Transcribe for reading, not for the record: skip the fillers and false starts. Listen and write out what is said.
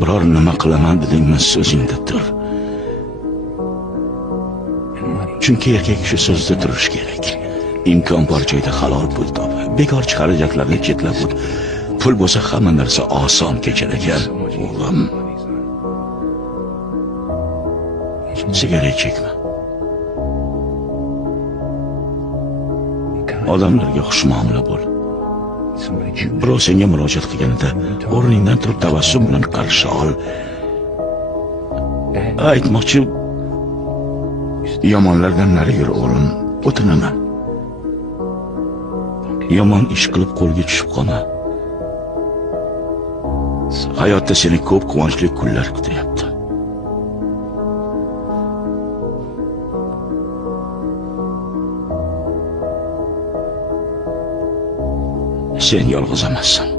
biror nima qilaman dedingmi, so'zingda tur. Chunki erkak kishi so'zida turish kerak. Imkon bor joyda halol pul top. Bekorchi xarajatlarni chetlab o't. Pul bo'lsa hamma narsa oson kechar ekan, o'g'lim. Sigaret chekma. Odamlarga xushmuomala bo'l. Birov senga murojaat qilganida o'rningdan turib tabassum bilan qarshi ol. Aytmoqchi, yomonlardan nari yur o'g'lim, o'tinaman. Yomon ish qilib qo'lga tushib qolma. Hayotda seni ko'p quvonchli kunlar kutyapti. Sen yolg'iz emassan.